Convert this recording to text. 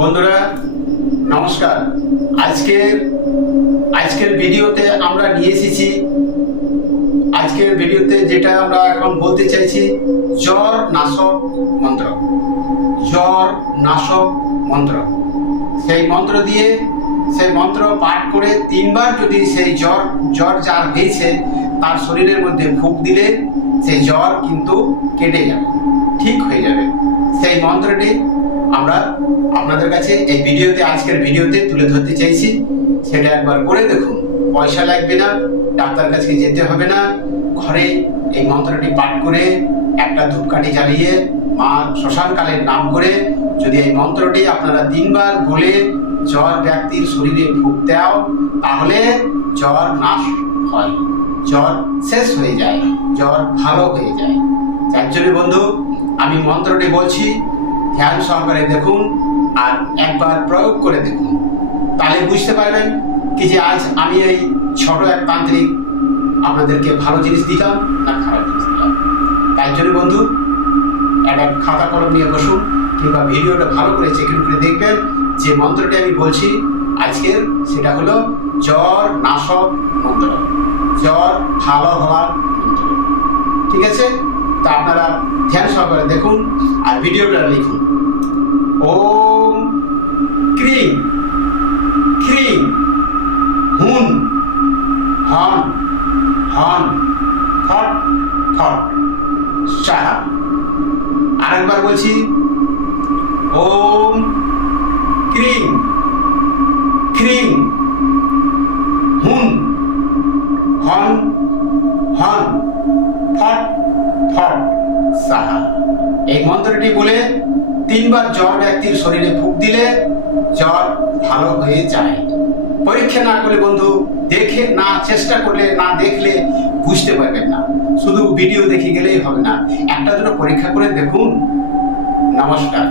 বন্ধুরা নমস্কার। আজকের ভিডিওতে আমরা নিয়ে এসেছি, আজকের ভিডিওতে যেটা আমরা এখন বলতে চাইছি, জ্বর নাশক মন্ত্র। জ্বর নাশক মন্ত্র, সেই মন্ত্র দিয়ে, সেই মন্ত্র পাঠ করে 3 বার যদি সেই জ্বর যার হয়েছে তার শরীরের মধ্যে ফুঁক দিলে সেই জ্বর কিন্তু কেটে যাবে, ঠিক হয়ে যাবে। সেই মন্ত্রটি আমরা আপনাদের কাছে এই ভিডিওতে, আজকের ভিডিওতে তুলে ধরতে চাইছি। সেটা একবার করে দেখুন, পয়সা লাগবে না, ডাক্তার কাছে যেতে হবে না। ঘরে এই মন্ত্রটি পাঠ করে একটা ধূপকাঠি জ্বালিয়ে মা শ্মশানকালের নাম করে যদি এই মন্ত্রটি আপনারা 3 বার বলে জ্বর ব্যক্তির শরীরে ফুঁক দাও, তাহলে জ্বর নাশ হয়, জ্বর শেষ হয়ে যায়, জ্বর ভালো হয়ে যায়। যার জন্য বন্ধু আমি মন্ত্রটি বলছি, ধ্যান সহকারে দেখুন আর একবার প্রয়োগ করে দেখুন, তাহলে বুঝতে পারবেন কি যে আজ আমি এই ছোট এক তান্ত্রিক আপনাদেরকে ভালো জিনিস দিলাম না খারাপ জিনিস দিলাম। তাই জন্য বন্ধু একটা খাতা কলম নিয়ে বসুন, কিংবা ভিডিওটা ভালো করে চেক করে দেখবেন যে মন্ত্রটি আমি বলছি আজকের, সেটা হলো জ্বর নাশক মন্ত্র, জ্বর ভালো হওয়ার মন্ত্র। ঠিক আছে, তা আপনারা ধ্যান সহকারে দেখুন আর ভিডিওটা লিখুন। ওম ক্রিং ক্রিং হুন হন হন ফট ফট সাহা। আরেকবার বলছি, ওম ক্রিং ক্রিং হুন হন হন ফট ফট সাহা। এই মন্ত্রটি বলে 3 বার জ্বর ব্যক্তির শরীরে ফুঁক দিলে জ্বর ভালো হয়ে যায়। পরীক্ষা না করলে বন্ধু, দেখে না চেষ্টা করলে, না দেখলে বুঝতে পারবেন না। শুধু ভিডিও দেখে গেলেই হবে না, একটা দুটো পরীক্ষা করে দেখুন। নমস্কার।